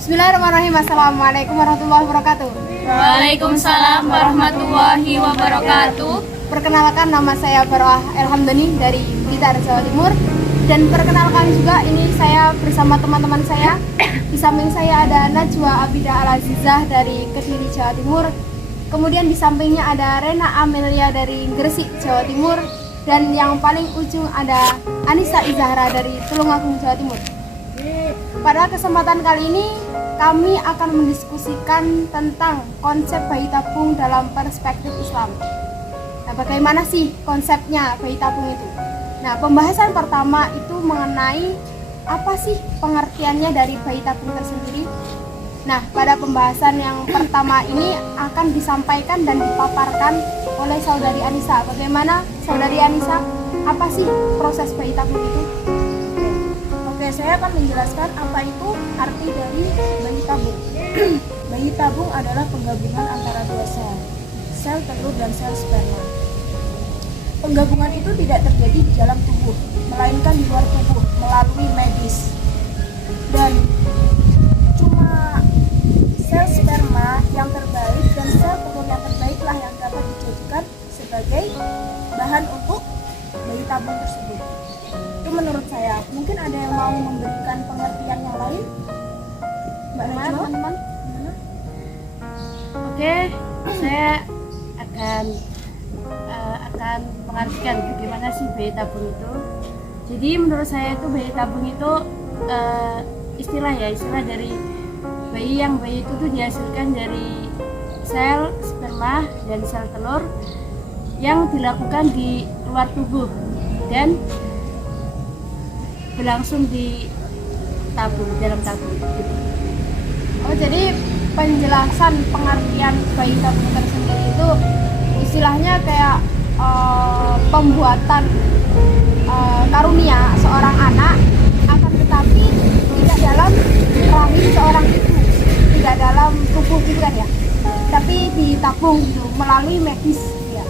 Bismillahirrahmanirrahim. Assalamualaikum warahmatullahi wabarakatuh. Waalaikumsalam warahmatullahi wabarakatuh. Perkenalkan, nama saya Baroah Elhamdani dari Blitar, Jawa Timur. Dan perkenalkan juga, ini saya bersama teman-teman saya. Di samping saya ada Najwa Abidah Al-Azizah dari Kediri, Jawa Timur. Kemudian di sampingnya ada Rena Amelia dari Gresik, Jawa Timur. Dan yang paling ujung ada Anissa Izahra dari Tulungagung, Jawa Timur. Pada kesempatan kali ini kami akan mendiskusikan tentang konsep bayi tabung dalam perspektif Islam. Nah, bagaimana sih konsepnya bayi tabung itu? Nah, pembahasan pertama itu mengenai apa sih pengertiannya dari bayi tabung tersendiri. Nah, pada pembahasan yang pertama ini akan disampaikan dan dipaparkan oleh Saudari Anissa. Bagaimana Saudari Anissa, apa sih proses bayi tabung itu? Oke, saya akan menjelaskan apa itu arti dari bayi tabung. Bayi tabung adalah penggabungan antara dua sel telur dan sel sperma. Penggabungan itu tidak terjadi di dalam tubuh, melainkan di luar tubuh melalui medis. Dan cuma sel sperma yang terbaik dan sel telur yang terbaiklah yang dapat dijadikan sebagai bahan untuk bayi tabung tersebut. Itu menurut saya. Mungkin ada yang mau memberikan pengertian yang lain? Mbak Najwa? Teman-teman? Oke, saya akan mengartikan bagaimana sih bayi tabung itu. Jadi menurut saya itu bayi tabung itu istilah dari bayi itu tuh dihasilkan dari sel sperma dan sel telur yang dilakukan di luar tubuh dan berlangsung di dalam tabung. Oh, jadi penjelasan pengertian bayi tabung tersendiri itu istilahnya kayak pembuatan karunia seorang anak, akan tetapi tidak dalam rahim seorang ibu, tidak dalam tubuh gitu kan ya, tapi ditabung gitu melalui medis ya.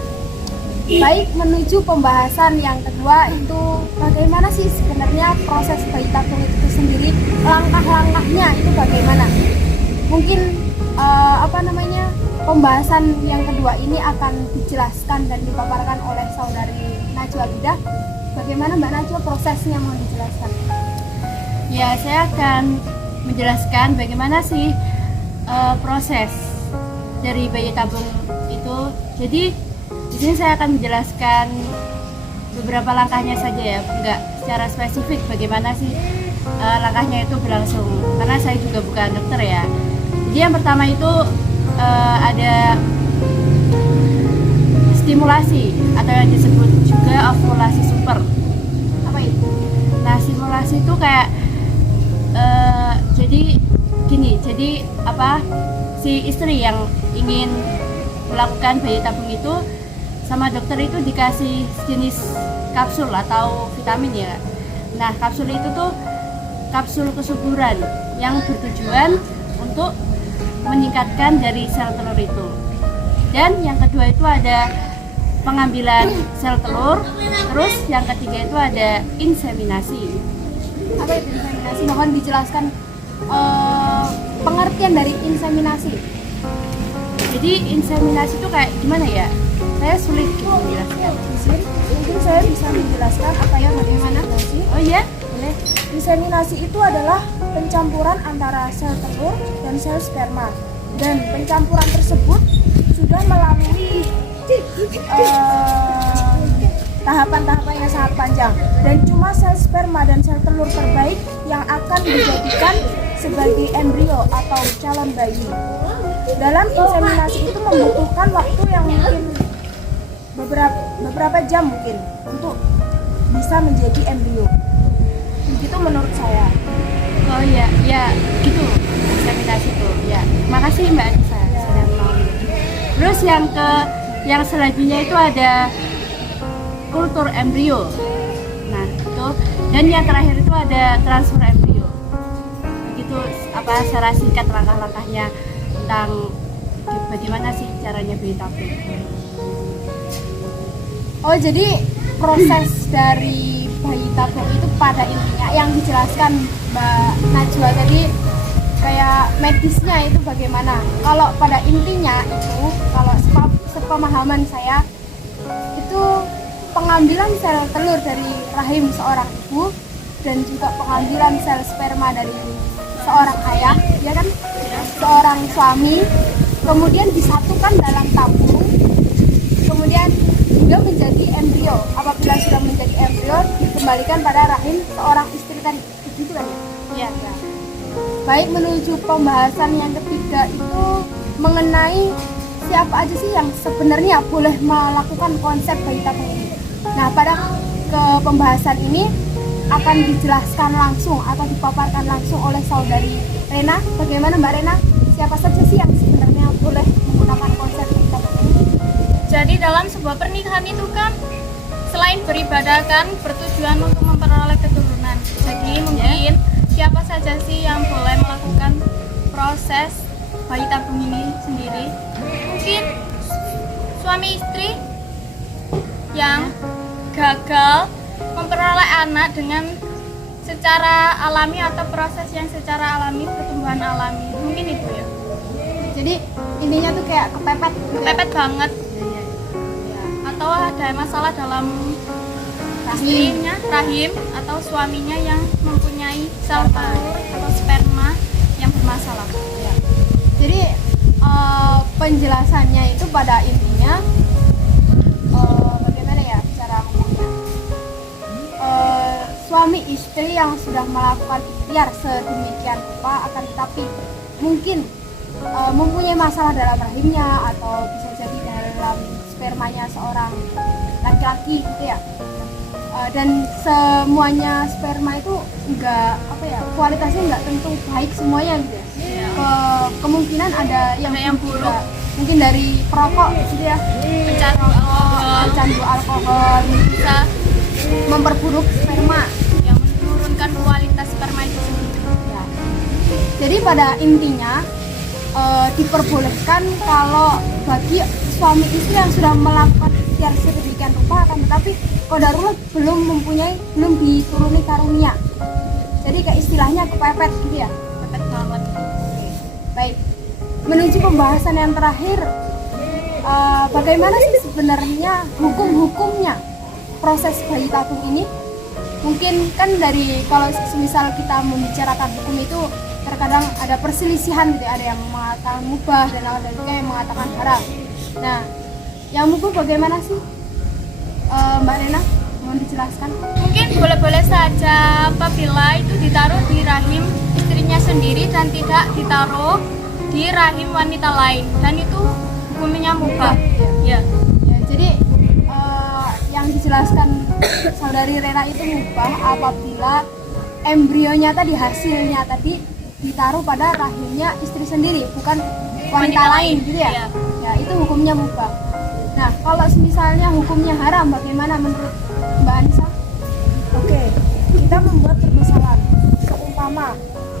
Baik, menuju pembahasan yang kedua itu bagaimana sih sebenarnya proses bayi tabung itu sendiri, langkah-langkahnya itu bagaimana? Mungkin pembahasan yang kedua ini akan dijelaskan dan dipaparkan oleh Saudari Najwa Abidah. Bagaimana Mbak Najwa prosesnya, mau dijelaskan? Ya, saya akan menjelaskan bagaimana sih proses dari bayi tabung itu. Jadi di sini saya akan menjelaskan beberapa langkahnya saja ya, enggak secara spesifik bagaimana sih langkahnya itu berlangsung, karena saya juga bukan dokter ya. Jadi yang pertama itu ada stimulasi atau yang disebut juga ovulasi super. Apa itu? Nah, stimulasi itu kayak jadi si istri yang ingin melakukan bayi tabung itu sama dokter itu dikasih jenis kapsul atau vitamin ya. Nah, kapsul itu tuh kapsul kesuburan yang bertujuan untuk meningkatkan dari sel telur itu. Dan yang kedua itu ada pengambilan sel telur. Terus yang ketiga itu ada inseminasi. Apa itu inseminasi? Mohon dijelaskan pengertian dari inseminasi. Jadi inseminasi itu kayak gimana ya? Saya sulit menjelaskan. Mungkin saya bisa menjelaskan apa yang inseminasi. Oh iya? Boleh. Inseminasi itu adalah pencampuran antara sel telur dan sel sperma, dan pencampuran tersebut sudah melalui tahapan-tahapan yang sangat panjang, dan cuma sel sperma dan sel telur terbaik yang akan dijadikan sebagai embrio atau calon bayi. Dalam inseminasi itu membutuhkan waktu yang mungkin beberapa jam mungkin untuk bisa menjadi embrio. Begitu menurut saya. Oh iya, ya gitu inseminasi itu. Ya, makasih Mbak Anissa sudah menolong. Terus yang selanjutnya itu ada kultur embrio. Nah, itu, dan yang terakhir itu ada transfer embrio. Begitu secara singkat langkah-langkahnya tentang bagaimana sih caranya bayi tabung. Oh, jadi proses dari bayi tabung itu pada intinya yang dijelaskan Mbak Najwa tadi kayak medisnya itu bagaimana. Kalau pada intinya itu, kalau sepemahaman saya itu pengambilan sel telur dari rahim seorang ibu dan juga pengambilan sel sperma dari seorang ayah, ya kan, seorang suami, kemudian disatukan dalam tabung, kemudian juga menjadi embrio. Apabila sudah menjadi embrio, dikembalikan pada rahim seorang istri tadi, begitu kan ya? Ya. Baik, menuju pembahasan yang ketiga itu mengenai siapa aja sih yang sebenarnya boleh melakukan konsep bayi tabung ini. Nah, pada ke pembahasan ini akan dijelaskan langsung atau dipaparkan langsung oleh saudari Rena. Bagaimana Mbak Rena? Siapa saja sih yang sebenarnya boleh menggunakan konsep bayi tabung ini? Jadi dalam sebuah pernikahan itu kan selain beribadah kan bertujuan untuk memperoleh keturunan. Jadi mungkin siapa saja sih yang boleh melakukan proses bayi tabung ini sendiri? Mungkin suami istri yang gagal memperoleh anak dengan secara alami atau proses yang secara alami, pertumbuhan alami. Mungkin itu ya. Jadi intinya tuh kayak kepepet gitu ya? Kepepet banget. Atau ada masalah dalam istrinya, rahim atau suaminya yang mempunyai sel telur atau sperma yang bermasalah. Jadi penjelasannya itu pada intinya bagaimana ya cara ngomongnya, suami istri yang sudah melakukan ikhtiar sedemikian rupa akan tetapi mungkin mempunyai masalah dalam rahimnya atau bisa jadi dalam spermanya seorang laki-laki gitu ya. Dan semuanya sperma itu enggak kualitasnya enggak tentu baik semuanya gitu ya. Kemungkinan ada yang buruk, mungkin dari perokok gitu ya, pecandu alkohol bisa memperburuk sperma, yang menurunkan kualitas sperma itu sendiri. ya. Jadi pada intinya diperbolehkan kalau bagi suami istri yang sudah melakukan ikhtiar sedemikian rupa akan tetapi qadarullah belum dituruni karunia. Jadi kayak istilahnya kepepet gitu ya. Kepepet banget. Baik, menuju pembahasan yang terakhir, bagaimana sih sebenarnya hukum-hukumnya proses bayi tabung ini? Mungkin kan dari kalau semisal kita membicarakan hukum itu terkadang ada perselisihan gitu, ada yang mengatakan mubah dan ada juga yang mengatakan haram. Nah, yang mubah bagaimana sih, Mbak Rena? Mohon dijelaskan. Mungkin boleh-boleh saja apabila itu ditaruh di rahim istrinya sendiri dan tidak ditaruh di rahim wanita lain, dan itu hukumnya mubah. Ya. Ya, jadi yang dijelaskan saudari Rena itu mubah apabila embrionya tadi, hasilnya tadi ditaruh pada rahimnya istri sendiri, bukan wanita lain gitu ya. Iya. Ya, itu hukumnya mubah. Nah, kalau misalnya hukumnya haram, bagaimana menurut Mbak Anissa? Oke, kita membuat permisalan. Seumpama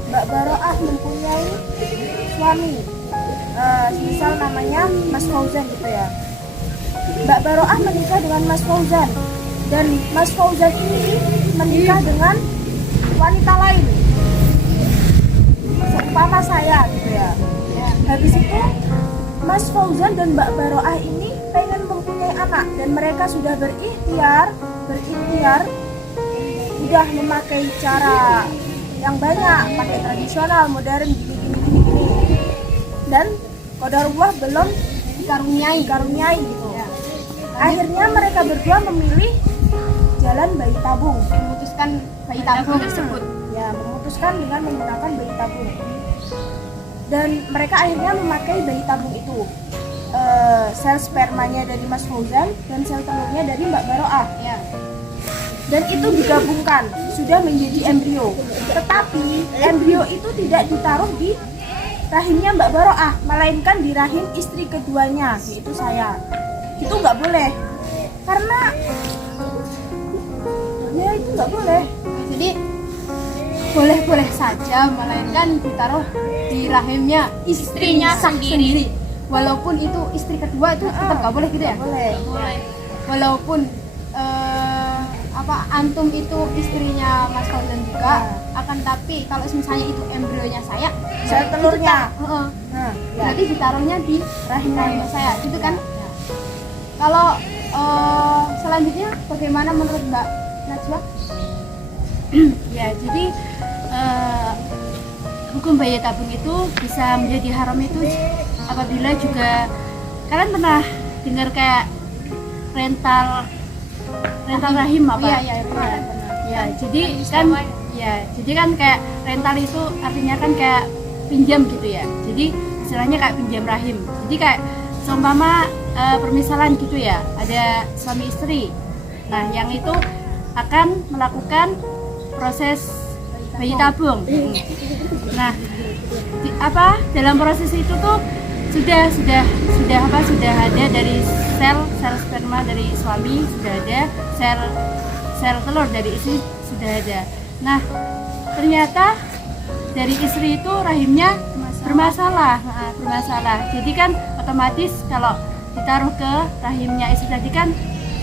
Mbak Baroah mempunyai suami, misal namanya Mas Fauzan gitu ya. Mbak Baroah menikah dengan Mas Fauzan dan Mas Fauzan ini menikah dengan wanita lain. Seumpama saya gitu ya. Habis itu Mas Fauzan dan Mbak Baroah ini pengen mempunyai anak dan mereka sudah berikhtiar sudah memakai cara yang banyak, pakai tradisional, modern, gini dan qadarullah belum dikaruniai gitu. Akhirnya mereka berdua memilih jalan bayi tabung, Memutuskan bayi tabung tersebut. ya, memutuskan dengan menggunakan bayi tabung dan mereka akhirnya memakai bayi tabung itu, sel spermanya dari Mas Fauzan dan sel telurnya dari Mbak Baroah ya. dan itu digabungkan sudah menjadi embrio. Tetapi embrio itu tidak ditaruh di rahimnya Mbak Baroah, melainkan di rahim istri keduanya, yaitu saya. Itu nggak boleh karena ya itu nggak boleh. Jadi boleh-boleh saja, melainkan ditaruh di rahimnya istrinya sendiri. Walaupun itu istri kedua itu tetap nggak boleh gitu ya. Boleh. Boleh. Walaupun apa antum itu istrinya Mas Fauzan juga, akan tapi kalau misalnya itu embrionya saya, Sel telurnya. heeh. Nah, ya. Berarti ditaruhnya di rahimnya saya, gitu kan? Kalau selanjutnya bagaimana menurut Mbak Najwa? Ya, jadi hukum bayi tabung itu bisa menjadi haram itu apabila juga kalian pernah dengar kayak rental rahim apa? Iya, pernah. Ya, jadi kan jadi kan kayak rental itu artinya kan kayak pinjam gitu ya. Jadi istilahnya kayak pinjam rahim. Jadi kayak seumpama permisalan gitu ya, ada suami istri. Nah, yang itu akan melakukan proses bayi tabung. Nah, dalam proses itu tuh sudah ada dari sel sperma dari suami, sudah ada sel telur dari istri, sudah ada. Nah, ternyata dari istri itu rahimnya bermasalah. Jadi kan otomatis kalau ditaruh ke rahimnya istri tadi kan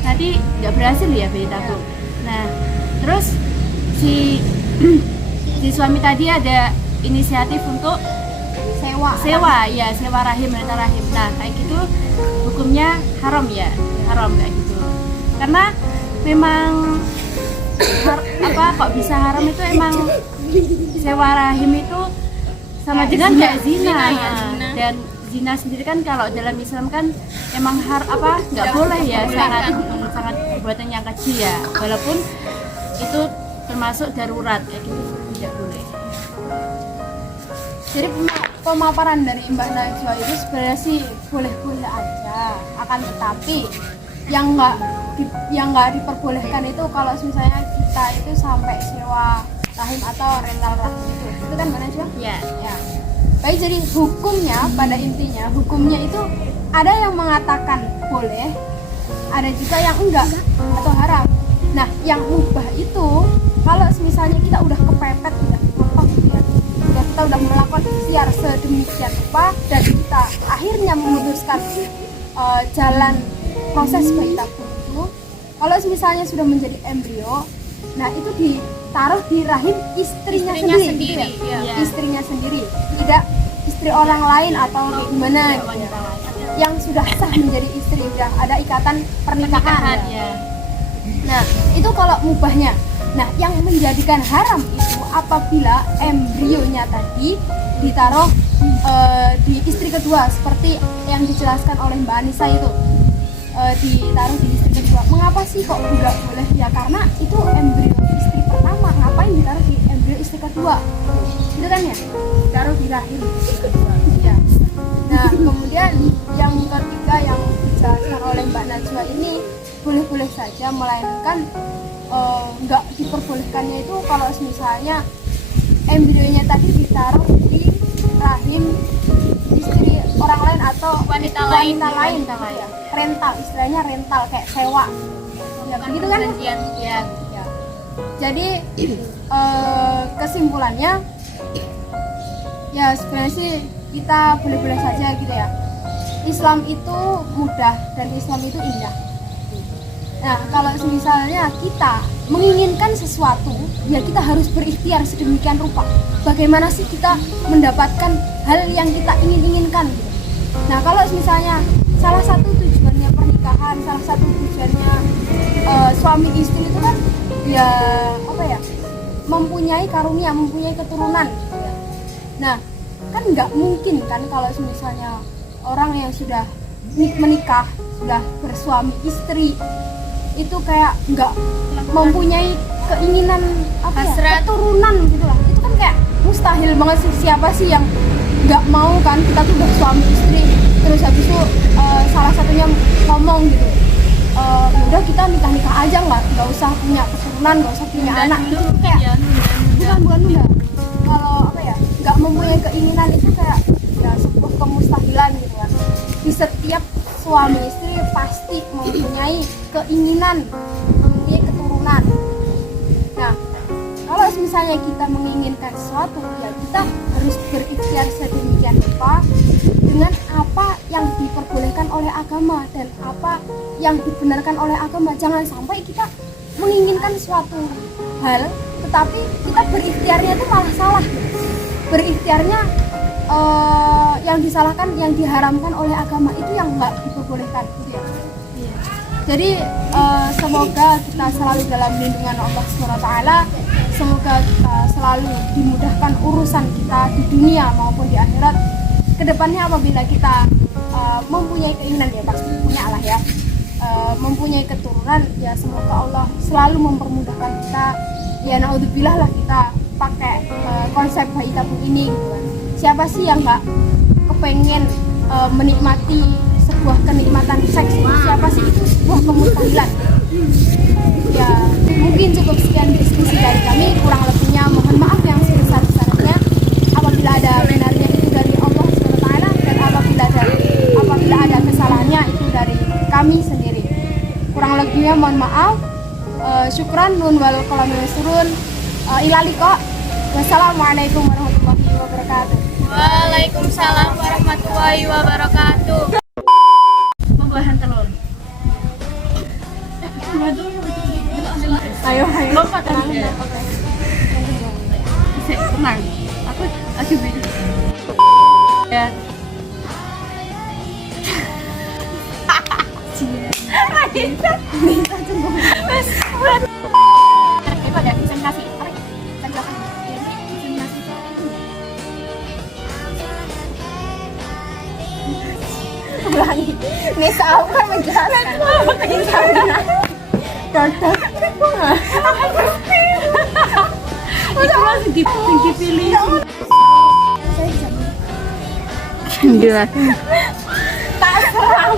nanti nggak berhasil ya bayi tabung. Nah, terus si suami tadi ada inisiatif untuk sewa rahim, rental rahim. Nah, kayak gitu hukumnya haram kayak gitu. Karena memang kok bisa haram itu emang sewa rahim itu sama dengan kayak zina. Dan zina sendiri kan kalau dalam Islam kan emang nggak boleh ya, sangat perbuatan yang kecil ya, walaupun itu termasuk darurat kayak gitu, tidak boleh. Jadi pemaparan dari Mbak Najwa itu sebenarnya sih boleh-boleh aja, akan tetapi yang nggak diperbolehkan itu kalau misalnya kita itu sampai sewa rahim atau rental rahim itu kan Mbak Najwa? Ya. Baik, jadi pada intinya hukumnya itu ada yang mengatakan boleh, ada juga yang enggak atau haram. Nah, yang mubah itu kalau misalnya kita udah kepepet, kita udah melakukan ikhtiar sedemikian rupa dan kita akhirnya memutuskan jalan proses bayi tabung itu, kalau misalnya sudah menjadi embrio, nah itu ditaruh di rahim istrinya sendiri gitu ya? Ya. Istrinya sendiri, tidak istri orang lain atau gimana gitu ya. Yang sudah sah menjadi istri, sudah ada ikatan pernikahan ya. Nah, itu kalau mubahnya. Nah, yang menjadikan haram itu apabila embrionya tadi ditaruh di istri kedua, seperti yang dijelaskan oleh Mbak Anissa itu, ditaruh di istri kedua. Mengapa sih kok nggak boleh? Ya karena itu embrio istri pertama, ngapain ditaruh di embrio istri kedua? Itu kan ya, ditaruh di rahim istri kedua. Ya. Nah, kemudian yang ketiga yang dijelaskan oleh Mbak Najwa ini boleh-boleh saja, melainkan nggak diperbolehkannya itu kalau misalnya embrionya tadi ditaruh di rahim istri orang lain atau wanita lain ya. Rental, istilahnya rental kayak sewa ya, begitu kan ya. Jadi kesimpulannya ya sebenarnya sih kita boleh-boleh saja gitu ya. Islam itu mudah dan Islam itu indah. Nah, kalau misalnya kita menginginkan sesuatu, ya kita harus berikhtiar sedemikian rupa. Bagaimana sih kita mendapatkan hal yang kita inginkan gitu. Nah, kalau misalnya salah satu tujuannya pernikahan, salah satu tujuannya suami istri itu kan ya mempunyai karunia, mempunyai keturunan gitu ya. Nah, kan nggak mungkin kan kalau misalnya orang yang sudah menikah, sudah bersuami istri itu kayak nggak mempunyai keinginan keturunan gitu lah. Itu kan kayak mustahil banget sih. Siapa sih yang nggak mau kan, kita tuh udah suami istri terus habis itu salah satunya ngomong gitu, ya udah kita nikah aja, nggak usah punya keturunan, nggak usah punya anak. Itu kayak bukan nunda. Kalau nggak mempunyai keinginan itu kayak ya sebuah kemustahilan gitu kan. Di setiap suami istri pasti mempunyai keinginan, mempunyai keturunan. Nah, kalau misalnya kita menginginkan sesuatu, ya kita harus berikhtiar sedemikian rupa dengan apa yang diperbolehkan oleh agama dan apa yang dibenarkan oleh agama. Jangan sampai kita menginginkan suatu hal, tetapi kita berikhtiarnya itu malah salah. Berikhtiarnya yang disalahkan, yang diharamkan oleh agama itu yang nggak diperbolehkan gitu ya. Jadi semoga kita selalu dalam lindungan Allah SWT. Semoga kita selalu dimudahkan urusan kita di dunia maupun di akhirat. Kedepannya apabila kita mempunyai keinginan, ya pasti punya Allah ya, mempunyai keturunan, ya semoga Allah selalu mempermudahkan kita. Ya naudzubillah lah kita pakai konsep bayi tabung ini gitu kan. Siapa sih yang nggak kepengen menikmati sebuah kenikmatan seks itu? Siapa sih? Itu sebuah kemustahilan. Ya mungkin cukup sekian diskusi dari kami, kurang lebihnya mohon maaf yang sebesar-besarnya. Apabila ada benarnya itu dari Allah SWT, dan apabila ada kesalahannya itu dari kami sendiri. Kurang lebihnya mohon maaf. Syukran nun wal qalam yasrun. Ila liqa. Wassalamualaikum warahmatullahi wabarakatuh. Waalaikumsalam warahmatullahi wabarakatuh. Pembuahan telur. Ayo. Lompat kan? Oke. Tenang. Aku bingung. Ya. Itu ada presentasi. Ulangi. Nisa aku kan menjelaskan. Cocok. Itu langsung dipilih. Jelas. Tak selama.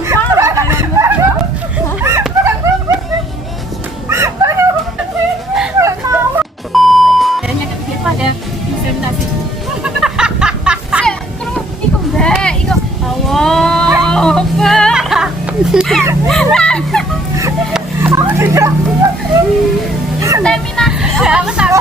Kayaknya kita ada presentasi. Iku mbak, iku. Allah. Terminasi. Aku tahu.